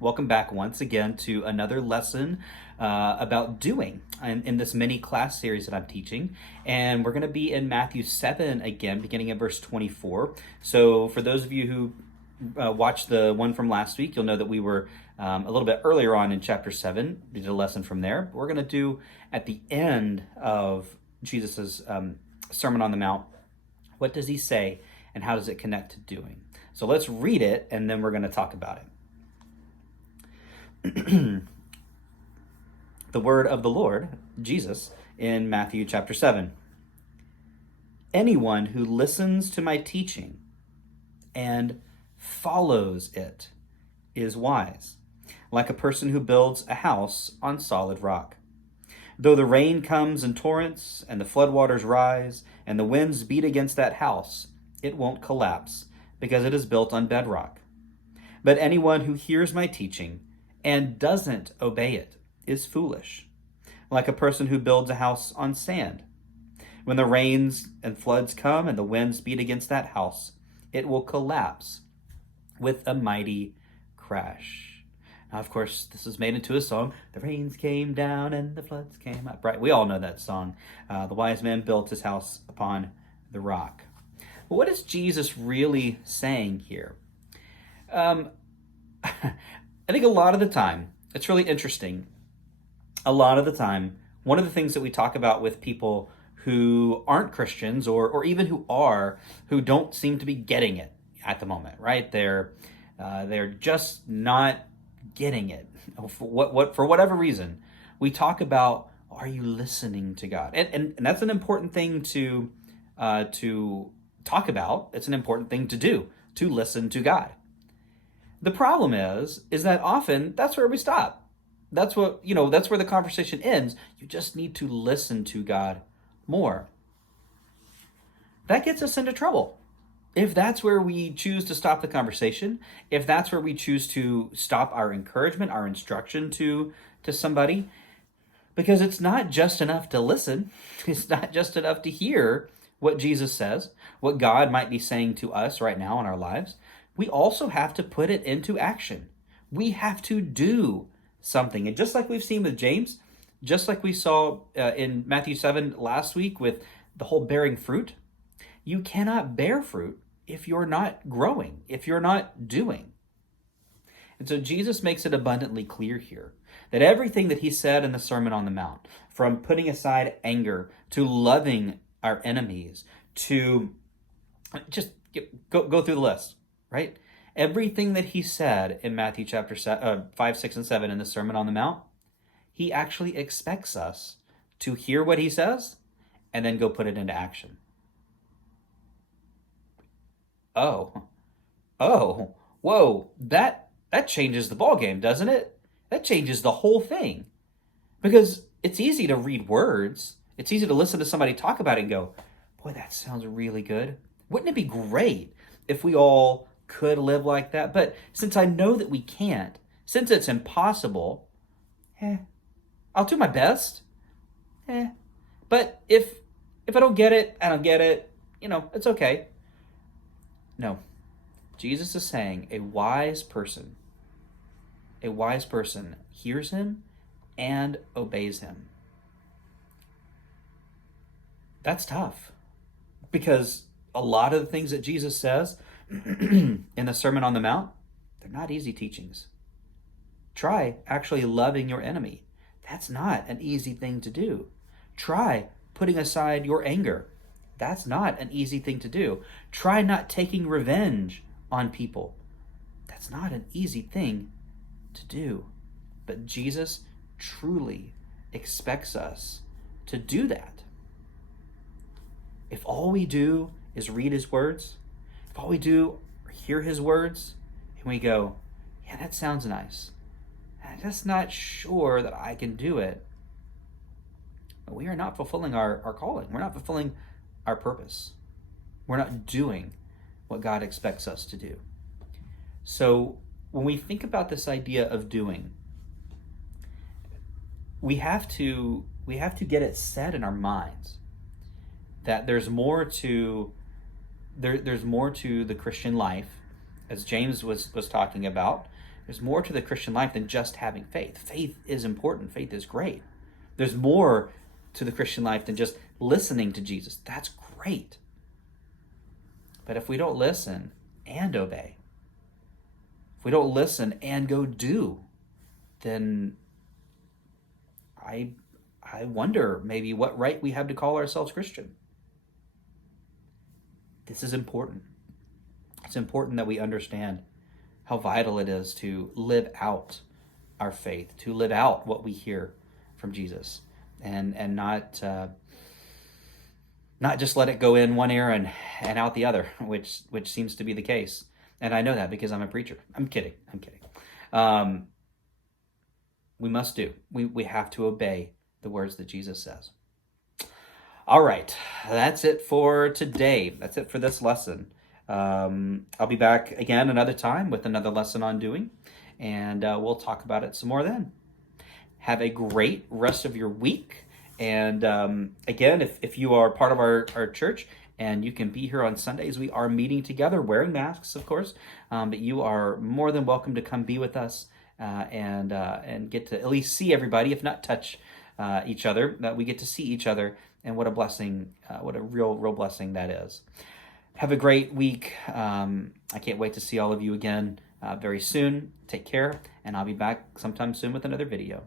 Welcome back once again to another lesson about doing in this mini class series that I'm teaching. And we're going to be in Matthew 7 again, beginning at verse 24. So for those of you who watched the one from last week, you'll know that we were a little bit earlier on in chapter 7. We did a lesson from there. We're going to do at the end of Jesus's Sermon on the Mount. What does he say and how does it connect to doing? So let's read it and then we're going to talk about it. The word of the Lord, Jesus, in Matthew chapter 7. Anyone who listens to my teaching and follows it is wise, like a person who builds a house on solid rock. Though the rain comes in torrents and the floodwaters rise and the winds beat against that house, it won't collapse because it is built on bedrock. But anyone who hears my teaching and doesn't obey it is foolish, like a person who builds a house on sand. When the rains and floods come and the winds beat against that house, it will collapse with a mighty crash. Now, of course, this is made into a song. The rains came down and the floods came up. Right, we all know that song. The wise man built his house upon the rock. But what is Jesus really saying here? I think a lot of the time, it's really interesting. A lot of the time, one of the things that we talk about with people who aren't Christians or even who are, who don't seem to be getting it at the moment, right? They're just not getting it for whatever reason. We talk about, are you listening to God? And that's an important thing to talk about. It's an important thing to do, to listen to God. The problem is that often that's where we stop. That's where the conversation ends. You just need to listen to God more. That gets us into trouble. If that's where we choose to stop the conversation, if that's where we choose to stop our encouragement, our instruction to somebody, because it's not just enough to listen. It's not just enough to hear what Jesus says, what God might be saying to us right now in our lives. We also have to put it into action. We have to do something. And just like we've seen with James, just like we saw in Matthew 7 last week with the whole bearing fruit, you cannot bear fruit if you're not growing, if you're not doing. And so Jesus makes it abundantly clear here that everything that he said in the Sermon on the Mount, from putting aside anger to loving our enemies to just go through the list, right? Everything that he said in Matthew chapter 5, 6, and 7 in the Sermon on the Mount, he actually expects us to hear what he says and then go put it into action. Oh, whoa, that changes the ballgame, doesn't it? That changes the whole thing. Because it's easy to read words. It's easy to listen to somebody talk about it and go, boy, that sounds really good. Wouldn't it be great if we all could live like that? But since I know that we can't, since it's impossible, I'll do my best. But if I don't get it, I don't get it. It's okay. No. Jesus is saying a wise person hears him and obeys him. That's tough, because a lot of the things that Jesus says in the Sermon on the Mount, they're not easy teachings. Try actually loving your enemy. That's not an easy thing to do. Try putting aside your anger. That's not an easy thing to do. Try not taking revenge on people. That's not an easy thing to do. But Jesus truly expects us to do that. If all we do is read his words, if all we do are hear his words, and we go, yeah, that sounds nice, I'm just not sure that I can do it, we are not fulfilling our calling. We're not fulfilling our purpose. We're not doing what God expects us to do. So when we think about this idea of doing, we have to get it set in our minds that there's more to the Christian life, as James was talking about. There's more to the Christian life than just having faith. Faith is important. Faith is great. There's more to the Christian life than just listening to Jesus. That's great. But if we don't listen and obey, if we don't listen and go do, then I wonder maybe what right we have to call ourselves Christian. This is important. It's important that we understand how vital it is to live out our faith, to live out what we hear from Jesus, and not just let it go in one ear and out the other, which seems to be the case. And I know that because I'm a preacher. I'm kidding. We must do. We have to obey the words that Jesus says. All right, that's it for today. That's it for this lesson. I'll be back again another time with another lesson on doing, and we'll talk about it some more then. Have a great rest of your week. And again, if you are part of our church and you can be here on Sundays, we are meeting together, wearing masks, of course, but you are more than welcome to come be with us and get to at least see everybody, if not touch each other, that we get to see each other. And what a blessing, what a real blessing that is. Have a great week. I can't wait to see all of you again very soon. Take care, and I'll be back sometime soon with another video.